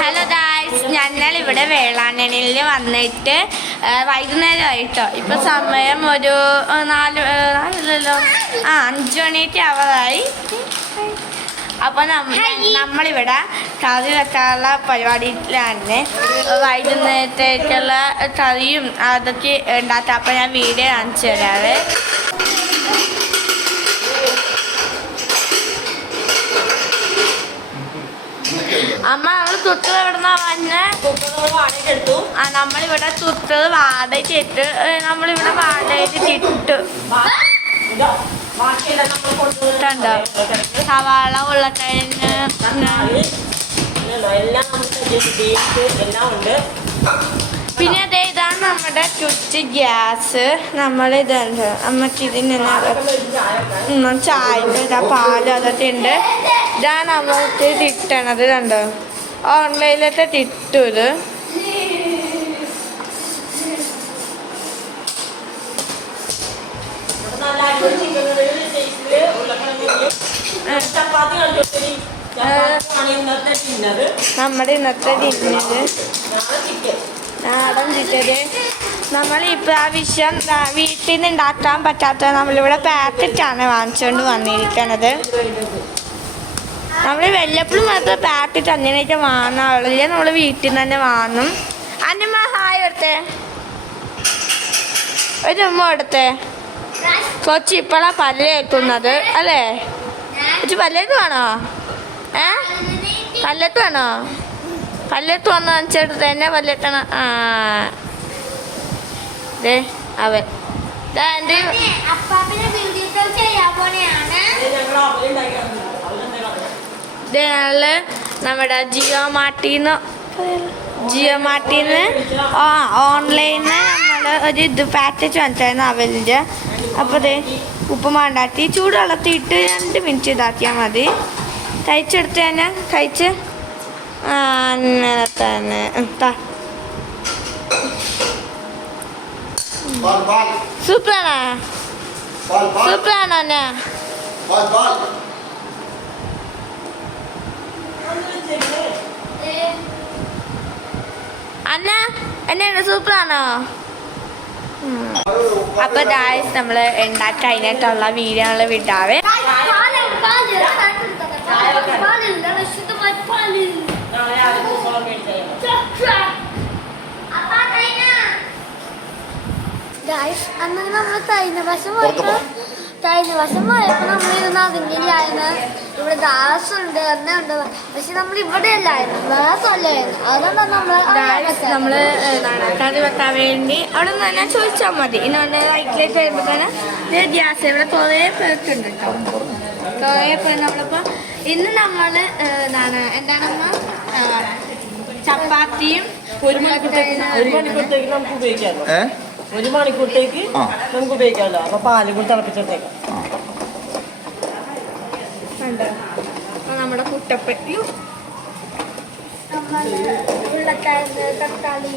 Hello guys ഞങ്ങൾ ഇവിടെ വേളാങ്കണ്ണിയിൽ വന്നിട്ട് വൈകുന്നേരമായിട്ടോ ഇപ്പൊ സമയം ഒരു നാല് നാലല്ലോ ആ അഞ്ചു മണിയൊക്കെ ആവാറായി. അപ്പൊ നമ്മ നമ്മളിവിടെ കറി വെക്കാനുള്ള പരിപാടിയിലാണ്. വൈകുന്നേരത്തേക്കുള്ള കറിയും അതൊക്കെ ഉണ്ടാക്കാം. അപ്പൊ ഞാൻ വീഡിയോ കാണിച്ചു തരാവേ. തുത്തത് എവിടുന്നാ വന്നെ ആ നമ്മളിവിടെ തുത്തത് വാടകയ്ക്കിട്ട് നമ്മളിവിടെ വാടകയ്ക്ക് ഇട്ടു ഇതാ ബാക്കിയെല്ലാം നമ്മൾ ഇട്ടുണ്ടോ കൊണ്ടുവന്നു സവാള ഉള്ളക്കഴിഞ്ഞ് പിന്നെ അതെ ഇതാണ് നമ്മുടെ ചുറ്റ് ഗ്യാസ്. നമ്മൾ ഇതുണ്ട്. നമുക്ക് ഇതിന് ചായ പാൽ അതൊക്കെ ഉണ്ട്. ഇതാണ് നമ്മൾക്ക് കിട്ടണത് കണ്ടോ? ഓൺലൈനിലത്തെ തിന്നത് നമ്മുടെ ഇന്നത്തെ ഡിന്നര് നാടൻ ചിറ്റര് നമ്മൾ ഇപ്രാവശ്യം വീട്ടിൽ നിന്ന് ഉണ്ടാക്കാൻ പറ്റാത്ത നമ്മളിവിടെ പാക്കറ്റാണ് വാങ്ങിച്ചുകൊണ്ട് വന്നിരിക്കണത്. നമ്മൾ വല്ലപ്പോഴും മാത്രം പാക്കറ്റ് അങ്ങനെയൊക്കെ വാങ്ങാറുള്ളൂ. നമ്മൾ വീട്ടിൽ നിന്ന് തന്നെ വാങ്ങും. അന്നമ്മ ഹായ് എടുത്തേ ഒരു ഉമ്മ എടുത്തേ കൊച്ചി ഇപ്പോഴാ പല്ല് കേൾക്കുന്നത് അല്ലേ? കൊച്ചി പല്ലേത്ത് വേണോ? ഏ? പല്ലത്ത് വേണോ? പല്ലത്ത് വന്ന് അനുസരിച്ച് എന്നെ പല്ലെത്തണം. ആ. ദേ അവൻ. ഇതാ എന്റെ ഞങ്ങൾ നമ്മുടെ ജിയോ മാർട്ടിന്ന്? ജിയോ മാർട്ടിന്ന്? ആ ഓൺലൈനിൽ നമ്മൾ ഒരു ഇത് പാറ്റച്ച് വാങ്ങിച്ചായിരുന്നു അവലിന്റെ അപ്പോൾ അതെ ഉപ്പുമാ ഉണ്ടാക്കി ചൂടുവെള്ളത്തിയിട്ട് രണ്ട് മിനിറ്റ് ഇതാക്കിയാൽ മതി. തയ്ച്ചെടുത്ത് തന്നെ ആ അങ്ങനെ തന്നെ. ഉം, താ Bal, bal, സൂപ്പറാണോ സൂപ്പറാണോ എന്നാ. അന്ന എന്നെയാണ് സൂപ്പറാണോ? അപ്പൊ ഡായ്സ് നമ്മൾ ഉണ്ടാക്കി കഴിഞ്ഞിട്ടുള്ള വീഡിയോകൾ വിടാവേ പാലുണ്ട് പാൽ പാലില്ല വിശുദ്ധമായ പാലില്ല നാളെ ആരും കുളം മേടിച്ചാൽ ഗായ്സ് അന്ന് നമ്മൾ കഴിഞ്ഞ പോയപ്പോ കഴിഞ്ഞ വശം പോയപ്പോ നമ്മൾ ഇരുന്ന് അതിന്റെയായിരുന്നു ഇവിടെ ദാസുണ്ട് എന്നുണ്ട് എന്നെ ഉണ്ട് പക്ഷെ നമ്മൾ ഇവിടെ അല്ലായിരുന്നു വേറെ സ്ഥലമായിരുന്നു അതെന്താ നമ്മൾ നമ്മൾ കറി വെക്കാൻ വേണ്ടി അവിടെ നിന്ന് തന്നെ ചോദിച്ചാൽ മതി. ഇന്നെ എന്റെ റൈറ്റിലേക്ക് വരുമ്പോൾ തന്നെ ഗ്യാസ് ഇവിടെ കുറേ പേർക്കുണ്ട് കേട്ടോ കുറേ പേര് നമ്മളിപ്പോൾ ഇന്ന് നമ്മൾ എന്താണ് എന്താണമ്മ ചപ്പാത്തിയും ഒരു മണിക്കൂർ നമുക്ക് ഉപയോഗിക്കാമല്ലോ. ഏ? ഒരു മണിക്കൂറത്തേക്ക്. നമുക്ക് ഉപയോഗിക്കാമല്ലോ. അപ്പൊ പാലും കൂടി തിളപ്പിച്ചിട്ടേക്കാം നമ്മുടെ കുട്ടപ്പറ്റിയും തക്കാളി